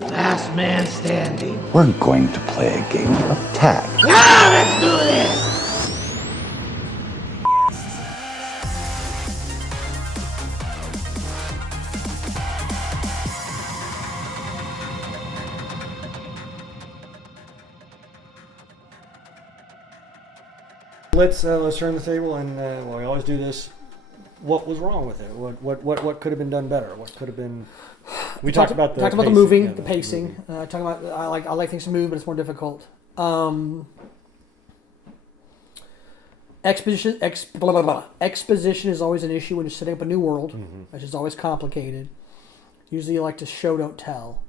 Last man standing. We're going to play a game of tag. Now let's do this! Let's turn the table, and well, we always do this. What was wrong with it? What could have been done better? What could have been? We talked about the the moving, the pacing. Talking about I like things to move, but it's more difficult. Exposition is always an issue when you're setting up a new world, which is always complicated. Usually, you like to show, don't tell,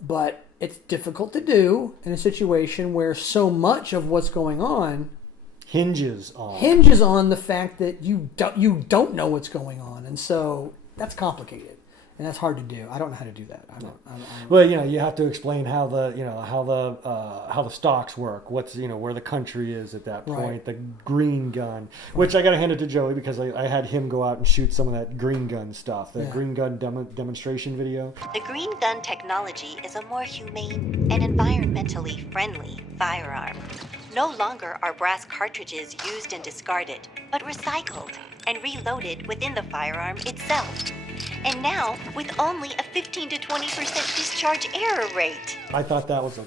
but it's difficult to do in a situation where so much of what's going on hinges on the fact that you don't know what's going on, and so that's complicated and that's hard to do. I don't know how to do that. I don't. Well, you have to explain how the stocks work. What's where the country is at that point. Right. The green gun, which I got to hand it to Joey because I had him go out and shoot some of that green gun stuff. The green gun demonstration video. The green gun technology is a more humane and environmentally friendly firearm. No longer are brass cartridges used and discarded, but recycled and reloaded within the firearm itself. And now, with only a 15 to 20% discharge error rate. I thought that was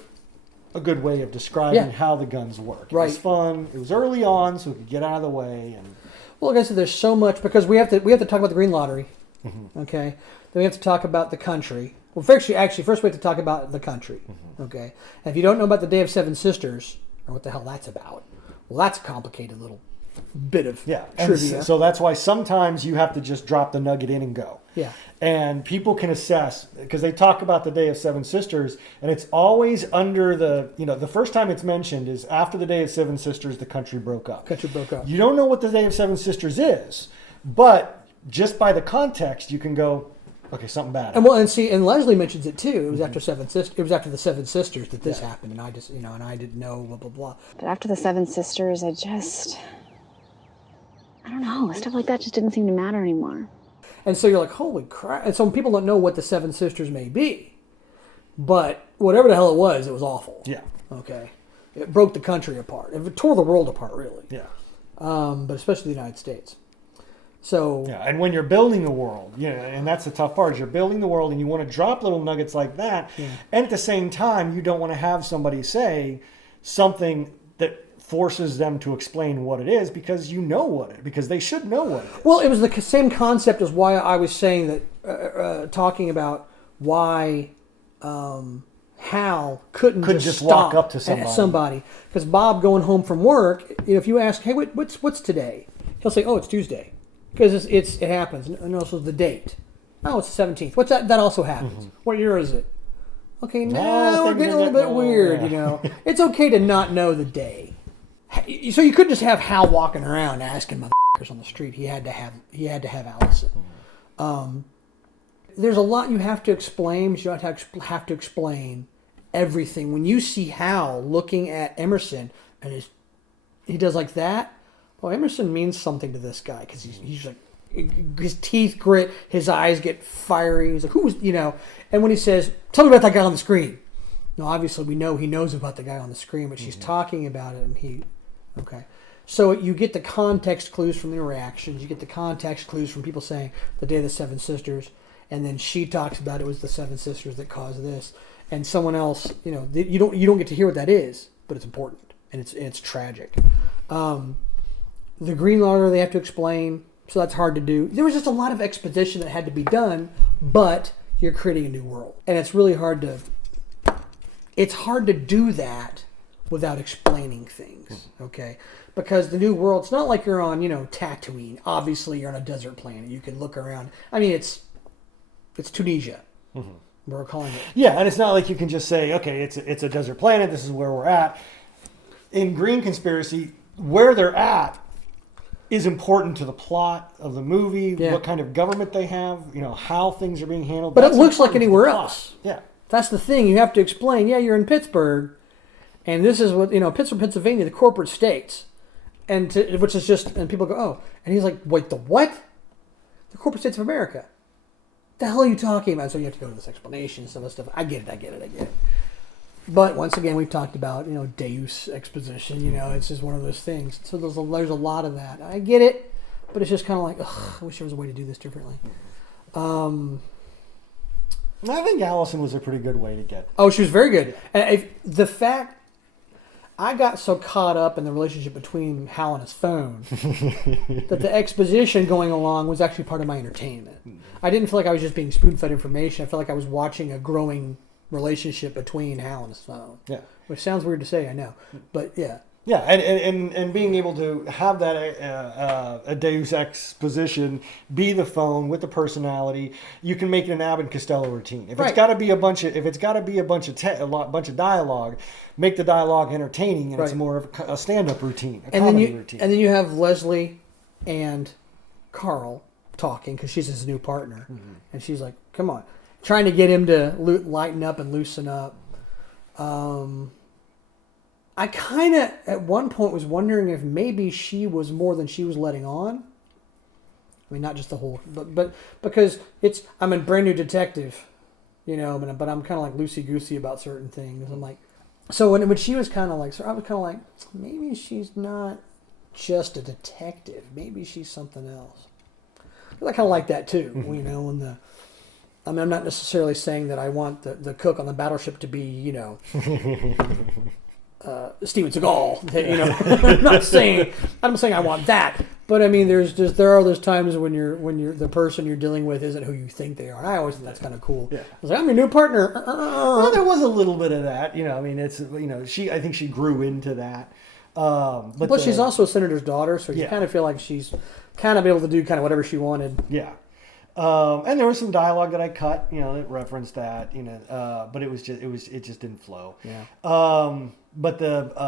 a good way of describing how the guns work. Right. It was fun. It was early on, so we could get out of the way. And well, like I said, there's so much because we have to talk about the green lottery. Okay. Then we have to talk about the country. Well, first we have to talk about the country. Okay. And if you don't know about the Day of Seven Sisters, or what the hell that's about, well, that's a complicated little bit of trivia. So that's why sometimes you have to just drop the nugget in and go. Yeah. And people can assess, because they talk about the Day of Seven Sisters, and it's always under the first time it's mentioned is after the Day of Seven Sisters, the country broke up. You don't know what the Day of Seven Sisters is, but just by the context, you can go, okay, something bad. And and Leslie mentions it too. It was after It was after the Seven Sisters that this happened, and I just, and I didn't know, blah blah blah. But after the Seven Sisters, I don't know. Stuff like that just didn't seem to matter anymore. And so you're like, holy crap! And some people don't know what the Seven Sisters may be, but whatever the hell it was awful. Yeah. Okay. It broke the country apart. It tore the world apart, really. Yeah. But especially the United States. So and when you're building a world, and that's the tough part, is you're building the world and you want to drop little nuggets like that, and at the same time you don't want to have somebody say something that forces them to explain what it is because because they should know what it is. Well, it was the same concept as why I was saying that talking about why Hal couldn't just walk stop up to somebody because Bob going home from work, if you ask, hey, what's today? He'll say, oh, it's Tuesday. Because it happens, and also the date. Oh, it's the 17th. What's that? That also happens. What year is it? Okay, now we're getting a little bit weird. It's okay to not know the day. So you couldn't just have Hal walking around asking motherfuckers on the street. He had to have Allison. There's a lot you have to explain. But you have to explain everything. When you see Hal looking at Emerson and he does like that. Well, Emerson means something to this guy because he's like, his teeth grit, his eyes get fiery. He's like, who's, and when he says, tell me about that guy on the screen. No, obviously we know he knows about the guy on the screen, but she's talking about it okay. So you get the context clues from the reactions. You get the context clues from people saying the Day of the Seven Sisters. And then she talks about it was the Seven Sisters that caused this. And someone else, you don't get to hear what that is, but it's important. And it's tragic. The green lottery they have to explain, so that's hard to do. There was just a lot of exposition that had to be done, but you're creating a new world. And it's really hard to do that without explaining things, okay? Because the new world, it's not like you're on, Tatooine. Obviously, you're on a desert planet. You can look around. I mean, it's Tunisia. We're calling it. Yeah, and it's not like you can just say, okay, it's a desert planet. This is where we're at. In Green Conspiracy, where they're at is important to the plot of the movie, what kind of government they have, how things are being handled. But it looks like anywhere else. Yeah. That's the thing. You have to explain, you're in Pittsburgh, and this is what, Pittsburgh, Pennsylvania, the corporate states, which is just, and people go, oh. And he's like, wait, the what? The corporate states of America. the hell are you talking about? So you have to go to this explanation, some of the stuff. I get it. But once again, we've talked about, Deus exposition, it's just one of those things. So there's a lot of that. I get it, but it's just kind of like, ugh, I wish there was a way to do this differently. I think Allison was a pretty good way to get. Oh, she was very good. And the fact I got so caught up in the relationship between Hal and his phone that the exposition going along was actually part of my entertainment. I didn't feel like I was just being spoon-fed information. I felt like I was watching a growing relationship between Hal and his phone. Yeah. Which sounds weird to say, I know. But yeah. Yeah, and being able to have that a Deus Ex position be the phone with the personality, you can make it an Abbott and Costello routine. If it's got to be a bunch of dialogue, make the dialogue entertaining, and it's more of a stand-up routine, comedy routine. And then you have Leslie and Carl talking because she's his new partner, and she's like, "Come on," trying to get him to lighten up and loosen up. I kind of, at one point, was wondering if maybe she was more than she was letting on. I mean, not just the whole, but because I'm a brand new detective, but I'm kind of like loosey-goosey about certain things. I'm like, so when she was kind of like, so I was kind of like, maybe she's not just a detective. Maybe she's something else. I kind of like that too, when I'm not necessarily saying that I want the cook on the battleship to be, Steven Seagal, I'm saying I want that, but I mean, there are those times when the person you're dealing with isn't who you think they are, and I always think that's kind of cool. Yeah. I was like, I'm your new partner. Well, there was a little bit of that, I mean, it's I think she grew into that. But she's also a senator's daughter, so you kind of feel like she's kind of able to do kind of whatever she wanted. Yeah. And there was some dialogue that I cut, that referenced that, but it just didn't flow. Yeah. But that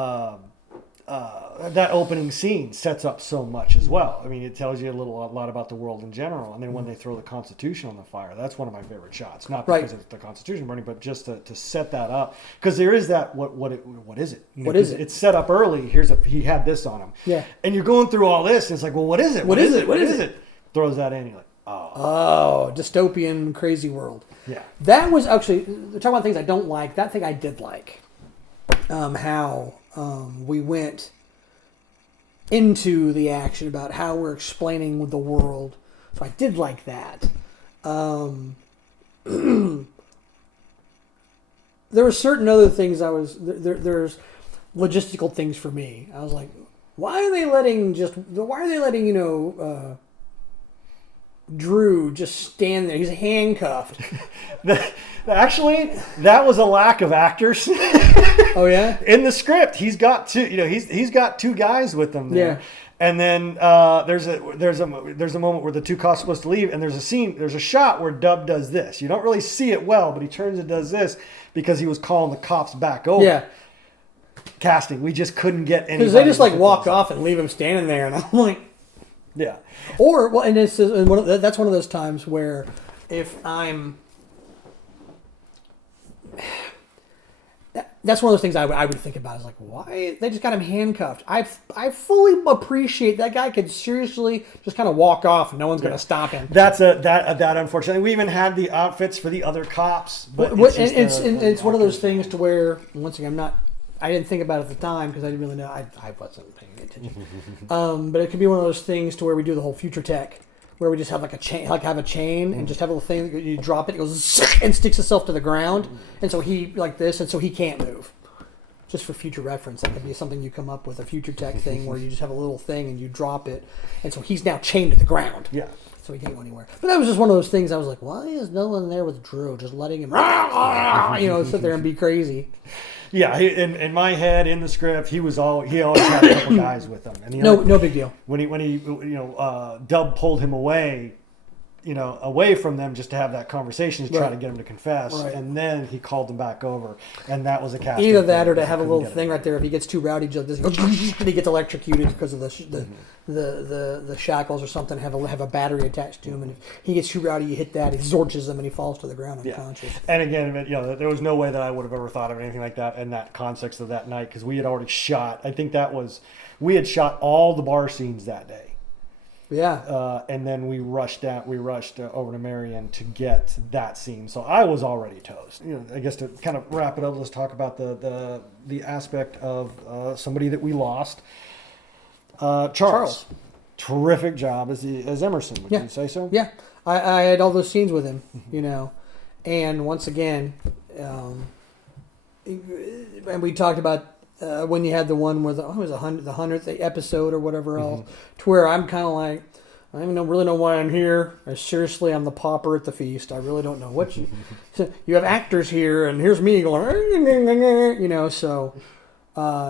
opening scene sets up so much as well. I mean, it tells you a lot about the world in general. And then when they throw the Constitution on the fire, that's one of my favorite shots. Not because it's the Constitution burning, but just to set that up. Because there is that, what is it? What is it? It's set up early. He had this on him. Yeah. And you're going through all this, and it's like, well, what is it? What is it? Throws that in, you're like, oh, dystopian, crazy world. Yeah. That was actually, talking about things I don't like, that thing I did like. How we went into the action about how we're explaining with the world. So I did like that. There were certain other things there's logistical things for me. I was like, why are they letting Drew just stand there? He's handcuffed. Actually, that was a lack of actors. Oh yeah. In the script, he's got two. He's got two guys with him there. Yeah. And then there's a moment where the two cops are supposed to leave, and there's a shot where Dub does this. You don't really see it well, but he turns and does this because he was calling the cops back over. Yeah. Casting, we just couldn't get any. Because they just walk off and leave him standing there, and I'm like, yeah. Or that's one of those times where if I'm. That's one of those things I would think about. Is like, why they just got him handcuffed? I fully appreciate that guy could seriously just kind of walk off and no one's going to stop him. That unfortunately, we even had the outfits for the other cops. But it's one of those things to where, once again, I didn't think about it at the time because I didn't really know. I wasn't paying attention. But it could be one of those things to where we do the whole future tech, where we just have a chain, and just have a little thing that you drop it, it goes and sticks itself to the ground, and so he and so he can't move. Just for future reference, that could be something you come up with, a future tech thing where you just have a little thing and you drop it, and so he's now chained to the ground. Yeah. So he can't go anywhere. But that was just one of those things. I was like, why is no one there with Drew, just letting him, sit there and be crazy? Yeah, in my head, in the script, he always had a couple guys with him. And no big deal. When he Dub pulled him away from them just to have that conversation to try to get him to confess, and then he called them back over, and that was a casting. Either that, or to have a little thing right there. If he gets too rowdy, just he gets electrocuted because of the shackles or something. Have a battery attached to him, and if he gets too rowdy, you hit that, he zorches him, and he falls to the ground unconscious. And again, there was no way that I would have ever thought of anything like that in that context of that night, because we had already shot. I think we had shot all the bar scenes that day. Yeah. And then we rushed over to Marion to get that scene. So I was already toast. I guess to kind of wrap it up, let's talk about the aspect of somebody that we lost. Charles. Terrific job as Emerson. Would you say so? Yeah. I had all those scenes with him, and once again, and we talked about when you had the one where the 100th episode or whatever else, to where I'm kind of like, I don't really know why I'm here. Seriously, I'm the pauper at the feast. I really don't know what you. So you have actors here, and here's me going, So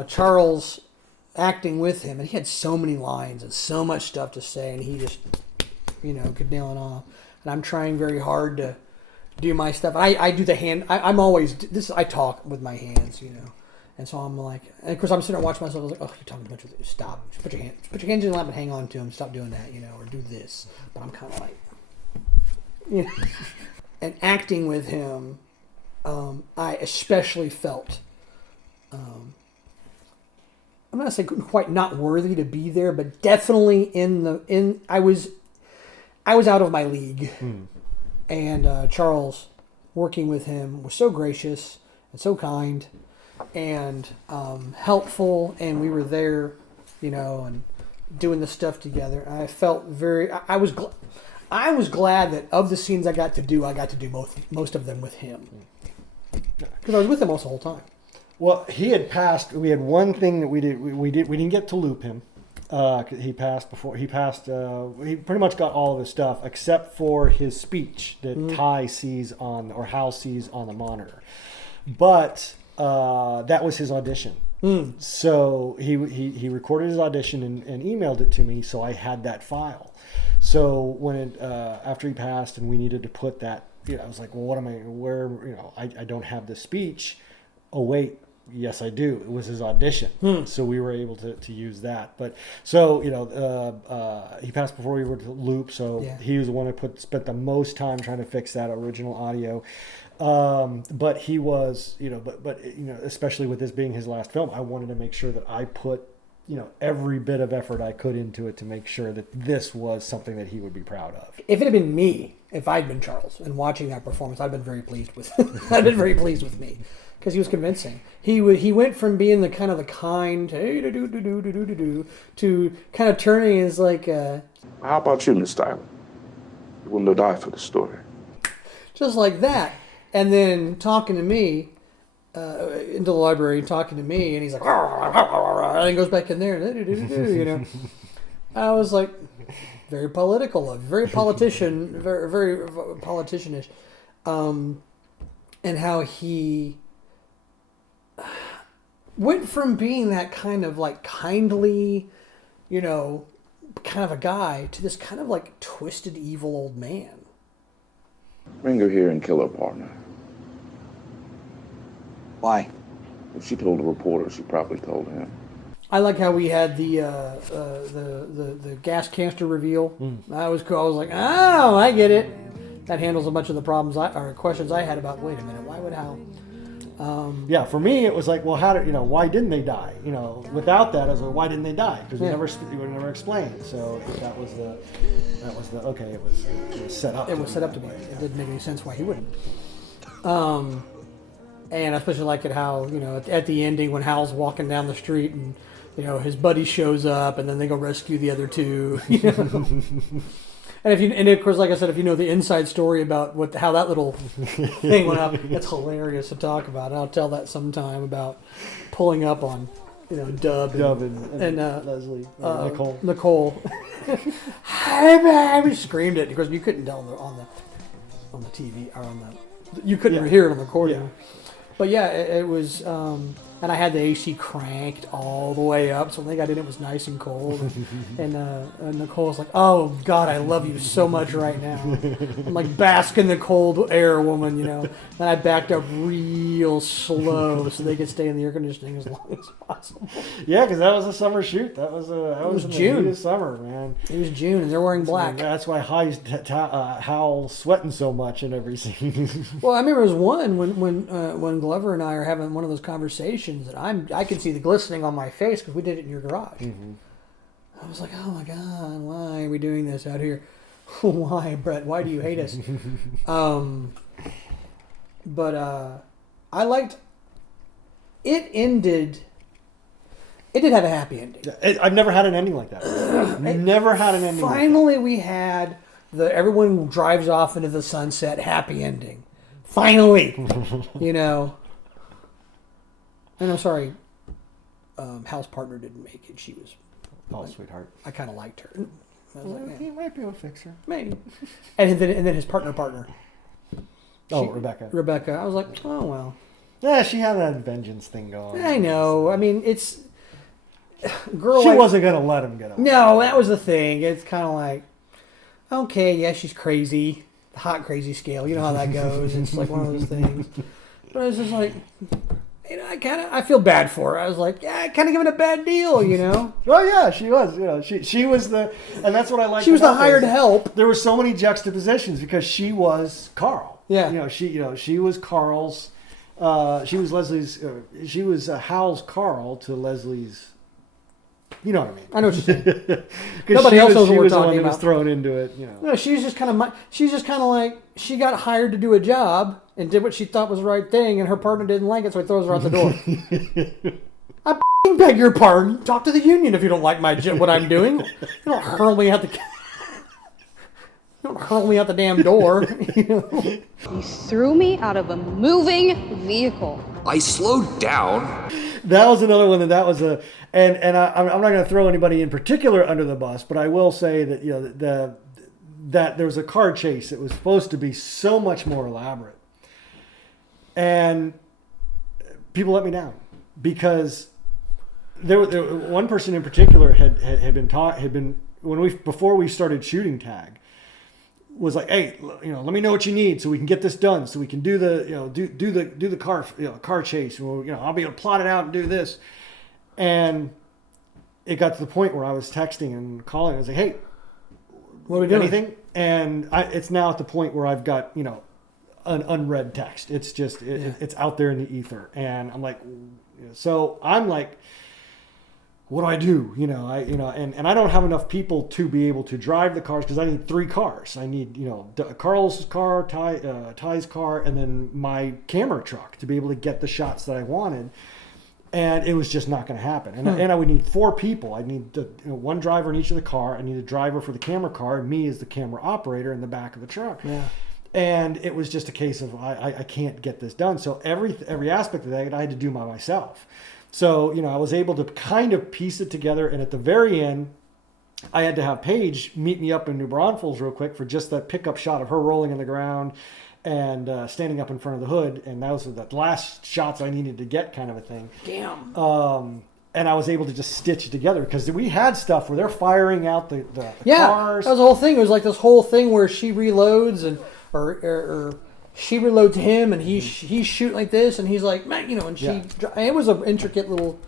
Charles acting with him, and he had so many lines and so much stuff to say, and he just, could nail it off. And I'm trying very hard to do my stuff. I do the hand. I'm always I talk with my hands, And so I'm like, and of course I'm sitting there watching myself. I was like, oh, you're talking about it. Stop. Just put your hands in your lap and hang on to them. Stop doing that, or do this. But I'm kind of like, And acting with him, I especially felt. I'm not saying quite not worthy to be there, but definitely I was out of my league. And Charles, working with him, was so gracious and so kind and helpful, and we were there, and doing the stuff together. I felt I was glad that of the scenes I got to do most of them with him, because I was with him almost the whole time. Well, he had passed. We had one thing that we didn't get to loop him. He passed before. He passed. He pretty much got all of his stuff except for his speech that Ty sees or Hal sees on the monitor. But that was his audition. So he recorded his audition and emailed it to me. So I had that file. So when after he passed and we needed to put that, I was like, well, what am I? Where I don't have the speech. Oh wait. Yes, I do. It was his audition, so we were able to use that. But so he passed before we were to loop, so he was the one who spent the most time trying to fix that original audio. But he was, but especially with this being his last film, I wanted to make sure that I put every bit of effort I could into it to make sure that this was something that he would be proud of. If it had been me, if I'd been Charles and watching that performance, I'd been very pleased with. I'd been very pleased with me. Because he was convincing. He went from being the kind hey to kind of turning as like. How about you, Miss Tyler? You wouldn't have died for the story. Just like that, and then talking to me into the library, talking to me, and he's like, and he goes back in there, I was like, very political, very politician, very very politicianish, and how he went from being that kind of like kindly, kind of a guy to this kind of like twisted, evil old man. Bring her here and kill her partner. Why? If she told the reporter, she probably told him. I like how we had the gas canister reveal. That was cool. I was like, oh, I get it. That handles a bunch of the problems or questions I had about. Wait a minute, why would Hal? For me, it was like, well, why didn't they die? Without that, I was like, why didn't they die? Because you would never explain. So that was the okay. It was set up. It was set up to be. It didn't make any sense why he wouldn't. And I especially like it how at the ending when Hal's walking down the street and his buddy shows up and then they go rescue the other two. And of course, like I said, if you know the inside story about how that little thing went up, it's hilarious to talk about. I'll tell that sometime about pulling up on, Dub and Leslie, Nicole. I screamed it because you couldn't tell on the TV or you couldn't hear it on the recording. Yeah. But yeah, it was. And I had the AC cranked all the way up, so when they got in, it was nice and cold. And Nicole was like, "Oh God, I love you so much right now." I'm like, bask in the cold air, woman, Then I backed up real slow so they could stay in the air conditioning as long as possible. Yeah, because that was a summer shoot. That was June. The summer, man. It was June, and they're wearing black. That's why Hal's sweating so much in every scene. Well, I remember it was one when Glover and I are having one of those conversations. That I can see the glistening on my face because we did it in your garage. I was like, oh my God, why are we doing this out here? Why, Brett? Why do you hate us? But I liked it. It did have a happy ending. I've never had an ending like that. Never had an ending. Finally, we had everyone drives off into the sunset happy ending. Finally, And I'm sorry, Hal's partner didn't make it. She was, sweetheart. I kind of liked her. I was like, He might be able to fix her. maybe. And then his partner. Rebecca. I was like, oh well. Yeah, she had that vengeance thing going. I know. I mean, it's girl. She wasn't gonna let him get away. No, that was the thing. It's kind of like, okay, yeah, she's crazy, the hot crazy scale. You know how that goes. It's like one of those things. But I was just like, I feel bad for her. I was like, yeah, kind of giving a bad deal, Oh yeah, she was. She was and that's what I liked. She was the about hired this. help. There were so many juxtapositions because she was Carl. Yeah. She was Carl's. She was Leslie's. She was Hal's Carl to Leslie's. You know what I mean? I know what you're saying. Nobody else knows what we're talking about. Was thrown into it. No, she's just kind of like she got hired to do a job and did what she thought was the right thing, and her partner didn't like it, so he throws her out the door. I f***ing beg your pardon. Talk to the union if you don't like what I'm doing. You don't hurl me out the. Don't hurl me out the damn door. You threw me out of a moving vehicle. I slowed down. That was another one that was a, and I'm not going to throw anybody in particular under the bus, but I will say that that there was a car chase that was supposed to be so much more elaborate, and people let me down because there one person in particular had been before we started shooting tag. Was like, hey, let me know what you need so we can get this done, so we can do the, do the car chase. I'll be able to plot it out and do this. And it got to the point where I was texting and calling. I was like, hey, what are we doing? Anything? And it's now at the point where I've got an unread text. It's just it's out there in the ether, and I'm like, so I'm like, what do I do? And I don't have enough people to be able to drive the cars because I need 3 cars. I need, Carl's car, Ty's car, and then my camera truck to be able to get the shots that I wanted. And it was just not going to happen. And I would need 4 people. I need one driver in each of the car. I need a driver for the camera car, and me as the camera operator in the back of the truck. Yeah. And it was just a case of I can't get this done. So every aspect of that I had to do by myself. So, I was able to kind of piece it together. And at the very end, I had to have Paige meet me up in New Braunfels real quick for just that pickup shot of her rolling in the ground and standing up in front of the hood. And those were the last shots I needed to get, kind of a thing. Damn. And I was able to just stitch it together because we had stuff where they're firing out the cars. That was the whole thing. It was like this whole thing where she reloads or she reloads him, and he's shooting like this, and he's like, man, and she. Yeah. It was an intricate little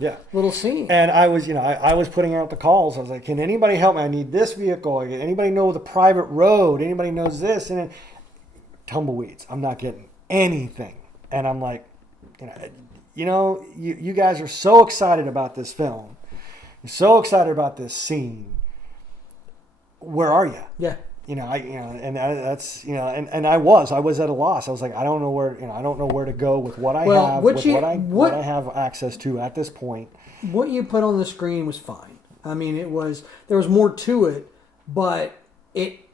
scene. And I was, I was putting out the calls. I was like, can anybody help me? I need this vehicle. Anybody know the private road? Anybody knows this? And then, tumbleweeds. I'm not getting anything. And I'm like, you guys are so excited about this film. You're so excited about this scene. Where are you? Yeah. That's and I was at a loss. I was like, I don't know where to go with what I have, what I have access to at this point. What you put on the screen was fine. I mean, there was more to it, but it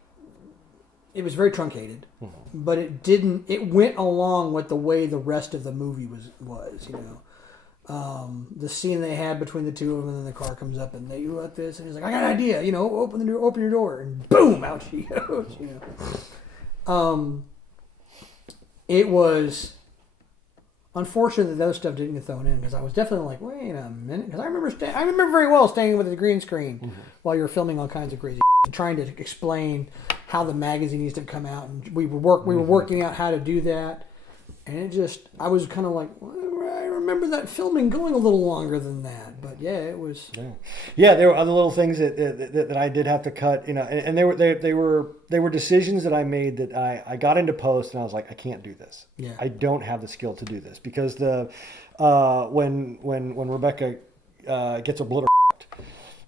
was very truncated. Mm-hmm. But it went along with the way the rest of the movie was. The scene they had between the two of them, and then the car comes up and you let this, and he's like, I got an idea, open your door, and boom, out she goes. It was unfortunate that those stuff didn't get thrown in, because I was definitely like, wait a minute, because I remember very well standing with the green screen while you were filming all kinds of crazy and trying to explain how the magazine needs to come out, and we were working out how to do that, and I was kind of like, I remember that filming going a little longer than that, but yeah, it was. Yeah, there were other little things that I did have to cut, and they were decisions that I made that I got into post, and I was like, I can't do this. Yeah. I don't have the skill to do this, because when Rebecca gets obliterated,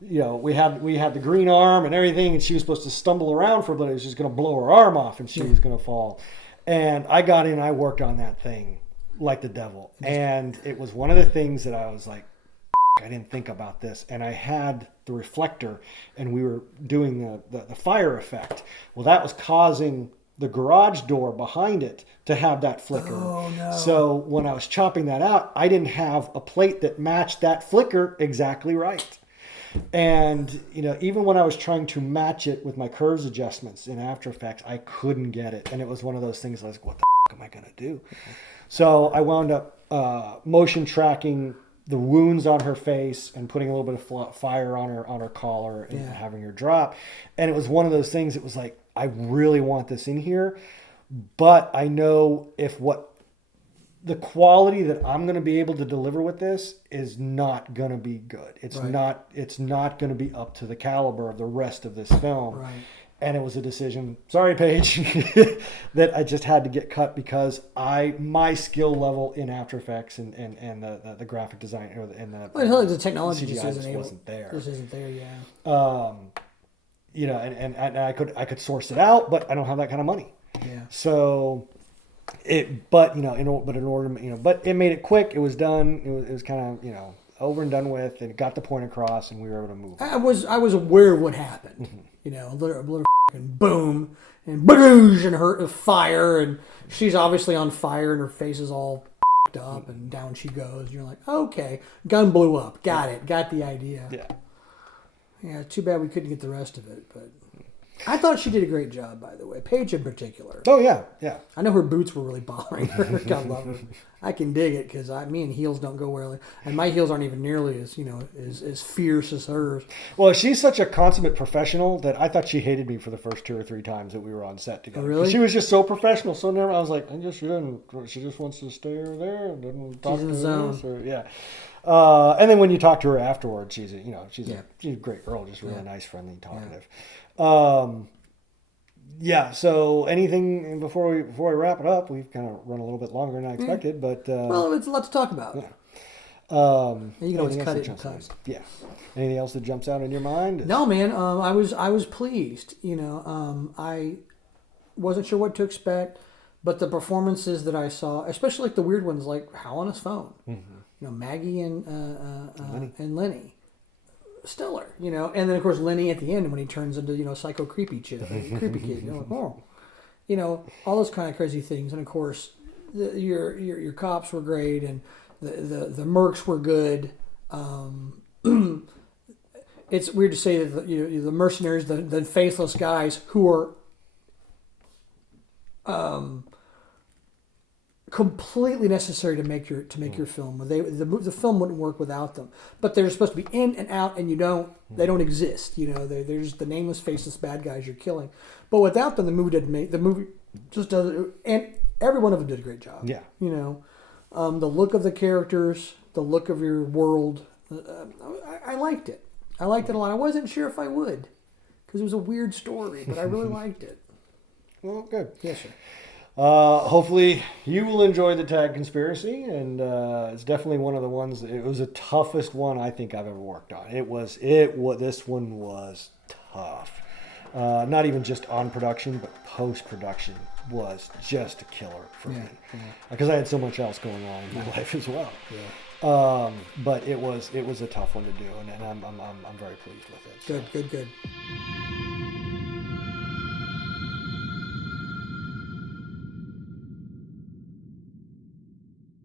we had the green arm and everything, and she was supposed to stumble around for a bit. It was just going to blow her arm off, and she was going to fall. And I got in, and I worked on that thing like the devil. And it was one of the things that I was like, I didn't think about this. And I had the reflector, and we were doing the fire effect. Well, that was causing the garage door behind it to have that flicker. Oh, no. So when I was chopping that out, I didn't have a plate that matched that flicker exactly right. And, even when I was trying to match it with my curves adjustments in After Effects, I couldn't get it. And it was one of those things I was like, what the am I going to do? So I wound up motion tracking the wounds on her face and putting a little bit of fire on her collar and having her drop. And it was one of those things. It was like, I really want this in here, but I know the quality that I'm going to be able to deliver with this is not going to be good. It's not going to be up to the caliber of the rest of this film. Right. And it was a decision, sorry, Paige, that I just had to get cut because my skill level in After Effects and the graphic design the technology CGI just wasn't there. This isn't there, yeah. And I could source it out, but I don't have that kind of money. Yeah. So in order, but it made it quick. It was done. It was kind of, over and done with, and it got the point across, and we were able to move. I was aware of what happened. A little boom and badoosh and her fire, and she's obviously on fire, and her face is all up, and down she goes. And you're like, okay, gun blew up. Got it. Got the idea. Yeah. Yeah. Too bad we couldn't get the rest of it, but I thought she did a great job, by the way. Paige in particular. Oh yeah, yeah. I know her boots were really bothering her. God love her. I can dig it because me and heels don't go well, and my heels aren't even nearly as as fierce as hers. Well, she's such a consummate professional that I thought she hated me for the first 2 or 3 times that we were on set together. Oh, really? She was just so professional, so never. I was like, I guess she didn't. She just wants to stay over there and doesn't talk to us. Yeah. And then when you talk to her afterwards, she's a great girl, just really nice, friendly, talkative. Yeah. So anything before we wrap it up? We've kind of run a little bit longer than I expected, but well, it's a lot to talk about. Yeah. You can always cut it in cuts. Yeah. Anything else that jumps out in your mind? No, man. I was pleased. I wasn't sure what to expect, but the performances that I saw, especially like the weird ones, like Hal on his phone. Mm-hmm. Maggie and Lenny. Stellar, and then of course Lenny at the end when he turns into psycho creepy kid, like all those kind of crazy things, and of course your cops were great, and the mercs were good. It's weird to say that the mercenaries, the faithless guys who are completely necessary to make your film. The film wouldn't work without them. But they're supposed to be in and out, and they don't exist. They're just the nameless, faceless bad guys you're killing. But without them, the movie just doesn't. And every one of them did a great job. Yeah. The look of the characters, the look of your world. I liked it. I liked it a lot. I wasn't sure if I would, because it was a weird story, but I really liked it. Well, good. Yes, sir. Hopefully you will enjoy the Tag Conspiracy, and it's definitely one of the ones. It was the toughest one I think I've ever worked on. This one was tough. Not even just on production, but post production was just a killer for me because I had so much else going on in my life as well. Yeah. But it was a tough one to do, and I'm very pleased with it. Good.